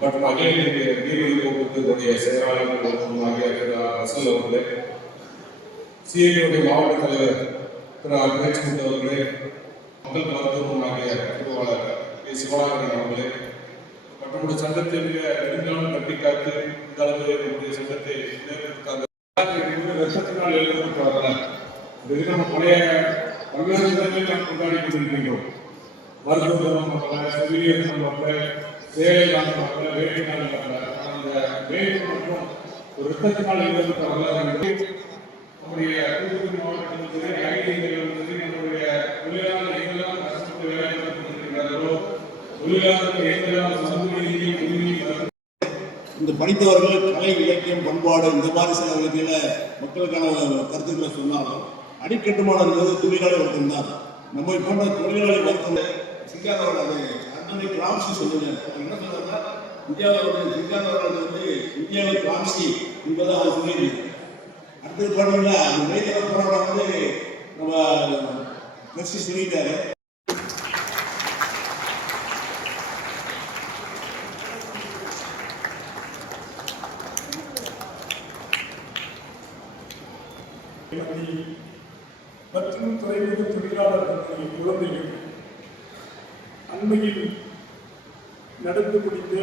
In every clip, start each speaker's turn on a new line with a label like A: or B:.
A: மற்றும் அகில இந்திய நீர்வழி போக்குவரத்துடைய செயலாளர் மற்றும் ஆகிய அசல் அவர்களே சிஐடியுடைய மாவட்ட தலைவர் திரு அகிலேஷ்முத்து அவர்களே மக்கள் மருத்துவம் ஆகிய பொதுவாளர் கே சிவராகரன் அவர்களே மற்றும் இந்த சங்கத்தினுடைய நெடுங்காலம் கட்டி காத்து இந்த அளவு நம்முடைய சட்டத்தை முன்னேற்றத்துக்காக வருஷத்தினால் எழுதப்பட்டு வரல இது நம்ம பழைய பல்வேறு தினங்களில் நாம் கொண்டாடி கொண்டிருக்கின்றோம் மருத்துவ தினம் மக்கள் செவிலியர் தினம் மக்கள் சேலை நாள் மக்கள் வேலை மக்கள் அந்த வேலை மற்றும் ஒரு யுத்தத்தினால் எழுதப்பட்ட வரலாறு நம்முடைய தூத்துக்குடி மாவட்டத்தில் சரி ஐடி ஐடிகளிலும் சரி நம்முடைய தொழிலாளர் எங்கெல்லாம் கஷ்டப்பட்டு வேலை நடத்திருக்கிறார்களோ தொழிலாளர்கள் எங்கெல்லாம் சமூக நீதி உரிமை
B: இந்த படித்தவர்கள் கலை இலக்கியம் பண்பாடு இந்த மாதிரி சில விஷயங்கள மக்களுக்கான கருத்துக்களை சொன்னாலும் அடிக்கட்டுமான தொழிலாளி வர்க்கம் தான். நம்ம போன்ற தொழிலாளி வர்க்கம் சிங்காரவர் அது அண்ணனை கிராம்சி சொல்லுங்க என்ன சொல்றாங்க இந்தியாவோட சிங்காரவர் வந்து இந்தியாவில் கிராம்சி என்பதை அவர் சொல்லியிருக்கு அடுத்தது பாத்தீங்கன்னா அந்த மேஜர் போராட்டம் வந்து நம்ம கட்சி சொல்லிட்டாரு.
C: பணி மற்றும் துறைமுக தொழிலாளர்களுடைய குழந்தைகள். உண்மையில் நடந்து முடிந்த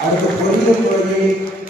D: அடுத்த பொறியியல் துறையில்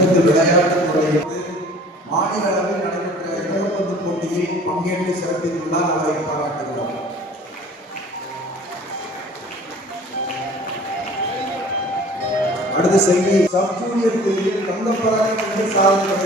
D: அடுத்து விளையாட்டுத் துறையில் மாநில அளவில் நடைபெற்ற இருபத்தொன்று போட்டியில் பங்கேற்று சிறப்பித்துள்ளார் அவரை பாராட்டுகிறோம். அடுத்த செய்தி சப் ஜூனியர் பிரிவில் தங்கப்பராக கொண்டு சாதனை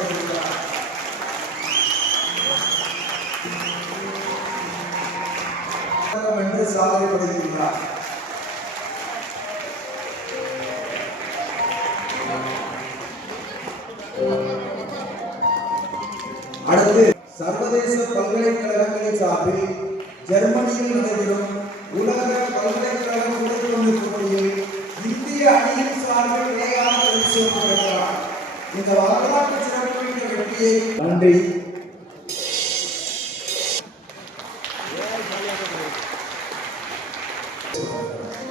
D: பல்கலைக்கழகங்களை சார்பில் ஜெர்மனியில் நடைபெறும் உலக பல்கலைக்கழக கூட்டத்தொன்று போட்டியில் இந்திய அணியின் சார்பில் விளையாட பரிசோதிக்கிறார் இந்த வரலாற்று சிறப்புமிக்க வெற்றியை நன்றி Thank you.